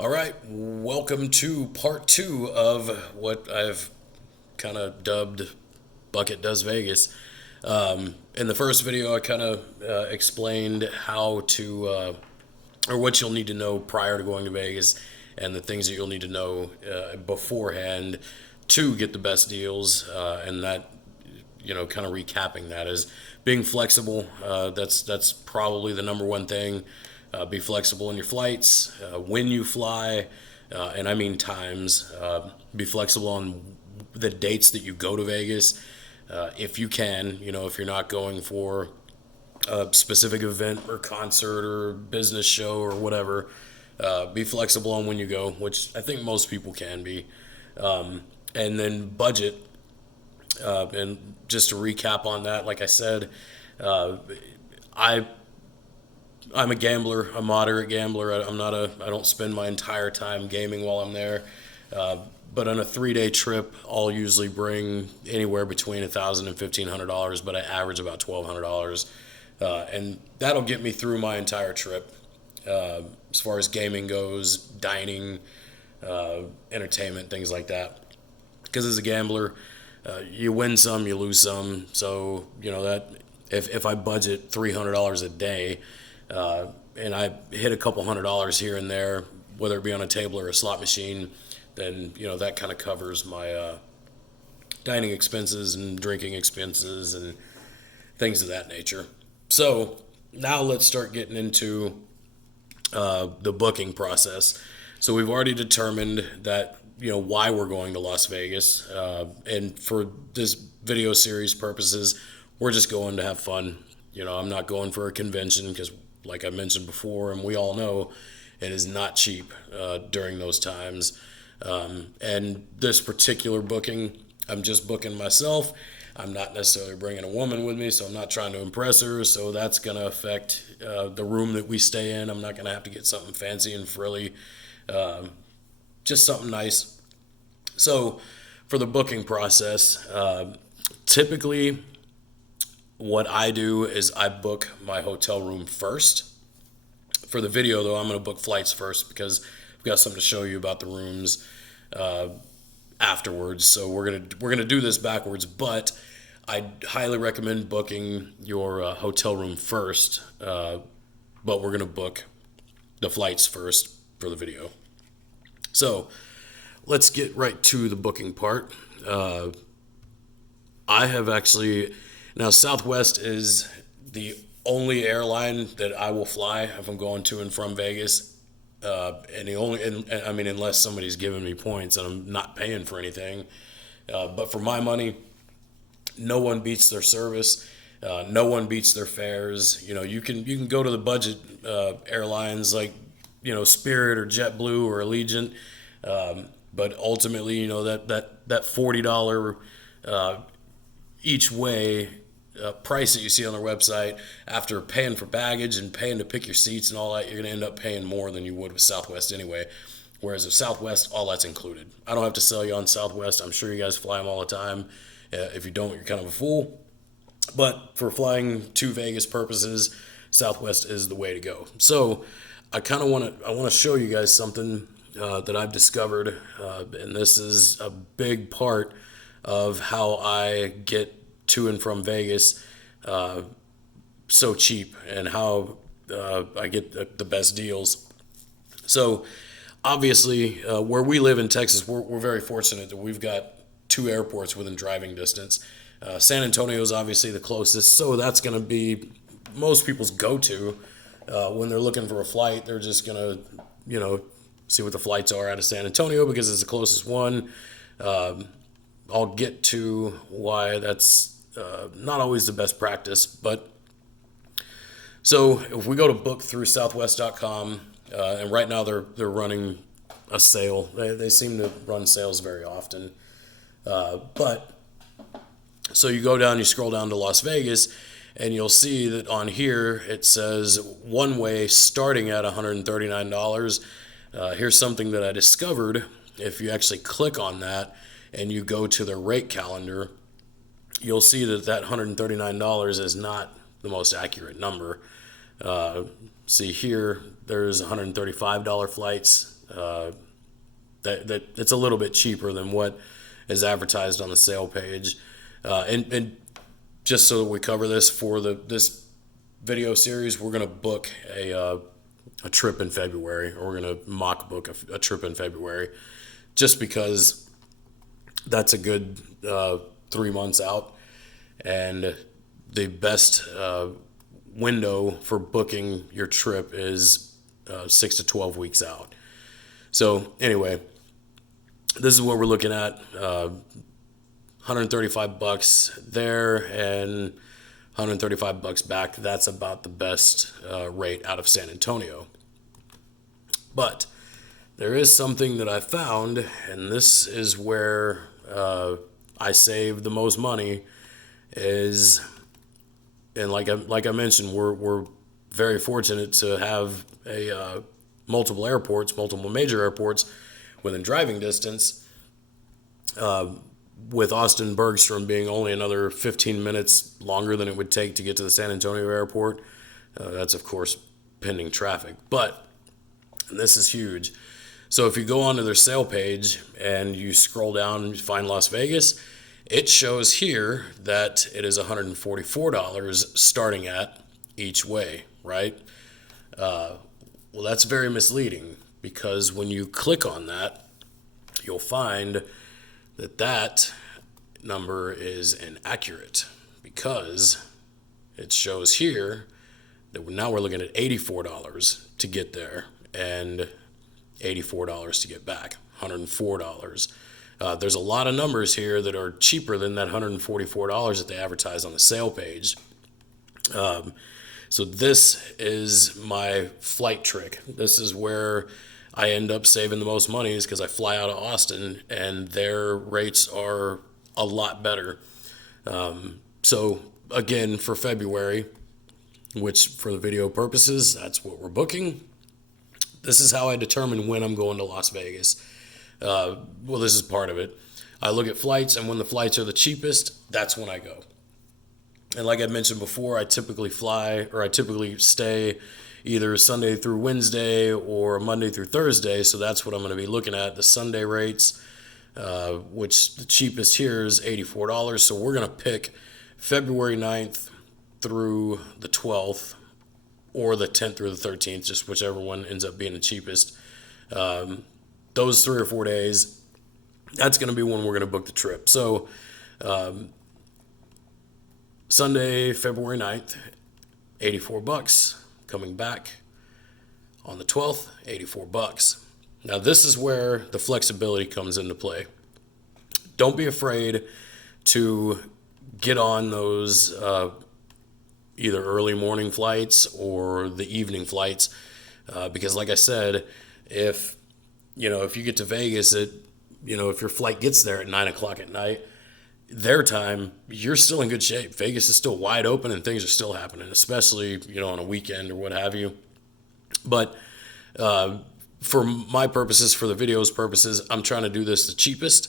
All right, welcome to part two of what I've kind of dubbed Bucket Does Vegas. In the first video, I kind of explained how to, or what you'll need to know prior to going to Vegas and the things that you'll need to know beforehand to get the best deals. And that, kind of recapping that is being flexible. That's probably the number one thing. Be flexible in your flights, when you fly, and I mean times. Be flexible on the dates that you go to Vegas. If you can, if you're not going for a specific event or concert or business show or whatever, be flexible on when you go, which I think most people can be. And then budget. And just to recap on that, like I said, I I'm a gambler, a moderate gambler. I don't spend my entire time gaming while I'm there. But on a 3 day trip, I'll usually bring anywhere between $1,000 and $1,500, but I average about $1,200. And that'll get me through my entire trip. As far as gaming goes, dining, entertainment, things like that. Because as a gambler, you win some, you lose some. So, that if I budget $300 a day, and I hit a couple $100 here and there, whether it be on a table or a slot machine, then that kind of covers my dining expenses and drinking expenses and things of that nature. So now let's start getting into the booking process. So we've already determined that why we're going to Las Vegas, and for this video series purposes, we're just going to have fun. I'm not going for a convention because, like I mentioned before, and we all know, it is not cheap during those times. And this particular booking, I'm just booking myself. I'm not necessarily bringing a woman with me, so I'm not trying to impress her. So that's going to affect the room that we stay in. I'm not going to have to get something fancy and frilly, just something nice. So for the booking process, typically what I do is I book my hotel room first. For the video, though, I'm going to book flights first because I've got something to show you about the rooms afterwards. So we're gonna do this backwards, but I highly recommend booking your hotel room first. But we're gonna book the flights first for the video. So let's get right to the booking part. I have actually now Southwest is the only airline that I will fly if I'm going to and from Vegas. I mean, unless somebody's giving me points and I'm not paying for anything. But for my money, no one beats their service. No one beats their fares. You can go to the budget airlines like Spirit or JetBlue or Allegiant, but ultimately that $40 each way price that you see on their website, after paying for baggage and paying to pick your seats and all that, you're going to end up paying more than you would with Southwest anyway. Whereas with Southwest, all that's included. I don't have to sell you on Southwest. I'm sure you guys fly them all the time. If you don't, you're kind of a fool. But for flying to Vegas purposes, Southwest is the way to go. So I kind of want to show you guys something that I've discovered, and this is a big part of how I get to and from Vegas so cheap, and how I get the best deals. So obviously, where we live in Texas, we're very fortunate that we've got two airports within driving distance. San Antonio is obviously the closest, so that's going to be most people's go-to when they're looking for a flight. They're just going to see what the flights are out of San Antonio because it's the closest one. I'll get to why that's not always the best practice, but so if we go to book through Southwest.com, and right now they're running a sale. They seem to run sales very often, but so you go down, you scroll down to Las Vegas, and you'll see that on here it says one way starting at $139. Here's something that I discovered. If you actually click on that and you go to the rate calendar, you'll see that $139 is not the most accurate number. See here, there's $135 flights, that it's a little bit cheaper than what is advertised on the sale page. And just so that we cover this for this video series, we're gonna book a trip in February, or we're gonna mock book a trip in February, just because that's a good 3 months out, and the best window for booking your trip is 6 to 12 weeks out. So anyway, this is what we're looking at. $135 there and $135 back. That's about the best rate out of San Antonio. But there is something that I found, and this is where I save the most money. And like I mentioned, we're very fortunate to have multiple major airports within driving distance. With Austin Bergstrom being only another 15 minutes longer than it would take to get to the San Antonio airport. That's, of course, pending traffic. But, and this is huge, so if you go onto their sale page and you scroll down and find Las Vegas, it shows here that it is $144 starting at each way, right? Well, that's very misleading, because when you click on that, you'll find that number is inaccurate, because it shows here that now we're looking at $84 to get there and $84 to get back, $104. There's a lot of numbers here that are cheaper than that $144 that they advertise on the sale page. So this is my flight trick. This is where I end up saving the most money, is because I fly out of Austin and their rates are a lot better. So again, for February, which for the video purposes, that's what we're booking. This is how I determine when I'm going to Las Vegas. Well, this is part of it. I look at flights, and when the flights are the cheapest, that's when I go. And like I mentioned before, I typically stay either Sunday through Wednesday or Monday through Thursday. So that's what I'm going to be looking at. The Sunday rates, which the cheapest here is $84. So we're going to pick February 9th through the 12th, or the 10th through the 13th, just whichever one ends up being the cheapest. Those 3 or 4 days, that's going to be when we're going to book the trip. So Sunday, February 9th, $84. Coming back on the 12th, $84. Now this is where the flexibility comes into play. Don't be afraid to get on those either early morning flights or the evening flights, because like I said, if you get to Vegas if your flight gets there at 9 o'clock at night, their time, you're still in good shape. Vegas is still wide open and things are still happening, especially, on a weekend or what have you. But for my purposes, for the video's purposes, I'm trying to do this the cheapest.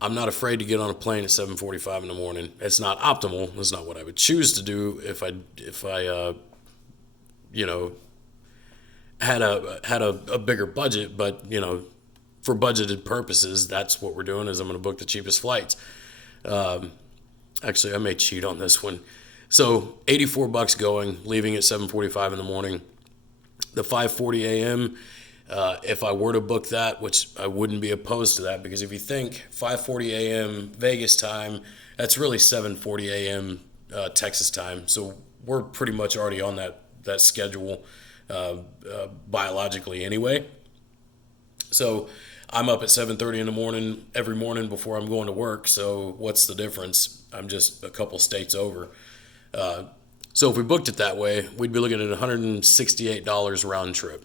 I'm not afraid to get on a plane at 7:45 in the morning. It's not optimal. It's not what I would choose to do if I had a bigger budget. But, for budgeted purposes, that's what we're doing, is I'm going to book the cheapest flights. Actually, I may cheat on this one. So $84 going, leaving at 7:45 in the morning. The 5:40 a.m., if I were to book that, which I wouldn't be opposed to that, because if you think 5:40 a.m. Vegas time, that's really 7:40 a.m. Texas time. So we're pretty much already on that schedule biologically anyway. So I'm up at 7:30 in the morning every morning before I'm going to work. So what's the difference? I'm just a couple states over. So if we booked it that way, we'd be looking at $168 round trip.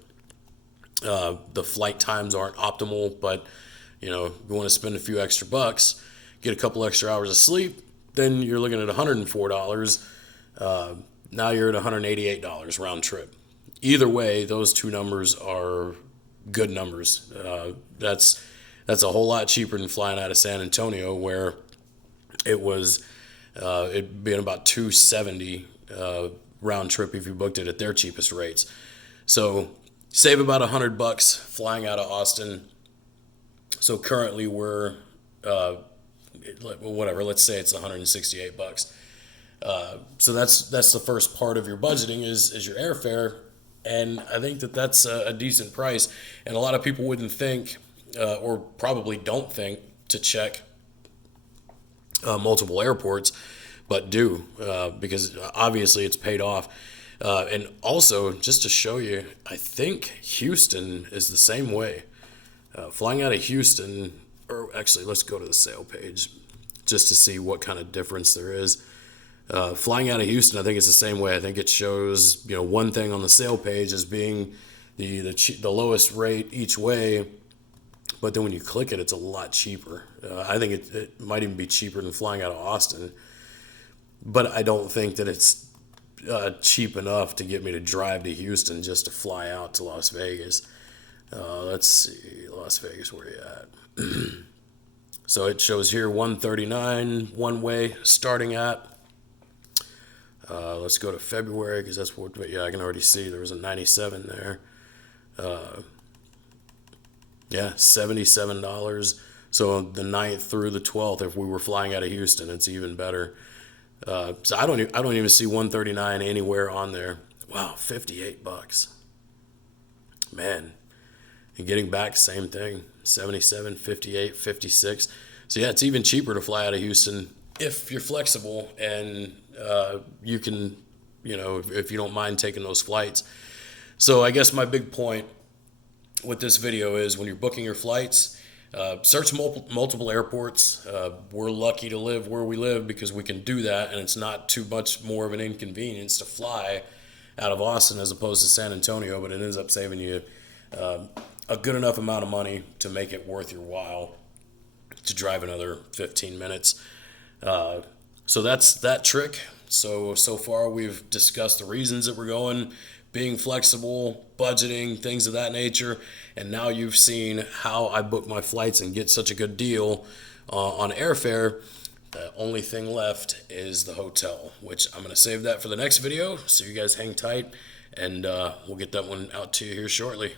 The flight times aren't optimal, but you want to spend a few extra bucks, get a couple extra hours of sleep, then you're looking at $104. Now you're at $188 round trip. Either way, those two numbers are good numbers. That's a whole lot cheaper than flying out of San Antonio, where it was it being about $270 round trip if you booked it at their cheapest rates. So save about $100 flying out of Austin. So currently we're whatever. Let's say it's $168. So that's the first part of your budgeting is your airfare, and I think that's a decent price. And a lot of people wouldn't think, or probably don't think, to check multiple airports, but do because obviously it's paid off. And also, just to show you, I think Houston is the same way. Flying out of Houston, or actually, let's go to the sale page just to see what kind of difference there is. Flying out of Houston, I think it's the same way. I think it shows, one thing on the sale page as being the lowest rate each way, but then when you click it, it's a lot cheaper. I think it might even be cheaper than flying out of Austin, but I don't think that it's cheap enough to get me to drive to Houston just to fly out to Las Vegas. Let's see, Las Vegas, where you at? So it shows here 139 one way starting at. Let's go to February because that's what. Yeah, I can already see there was a 97 there. Yeah, $77. So the 9th through the 12th, if we were flying out of Houston, it's even better. So I don't even see 139 anywhere on there. Wow, $58. Man. And getting back, same thing. 77, 58, 56. So yeah, it's even cheaper to fly out of Houston if you're flexible and you can, if you don't mind taking those flights. So I guess my big point with this video is when you're booking your flights, search multiple airports. We're lucky to live where we live because we can do that, and it's not too much more of an inconvenience to fly out of Austin as opposed to San Antonio, but it ends up saving you a good enough amount of money to make it worth your while to drive another 15 minutes. So that's that trick. So far we've discussed the reasons that we're going, being flexible, budgeting, things of that nature. And now you've seen how I book my flights and get such a good deal on airfare. The only thing left is the hotel, which I'm going to save that for the next video. So you guys hang tight, and we'll get that one out to you here shortly.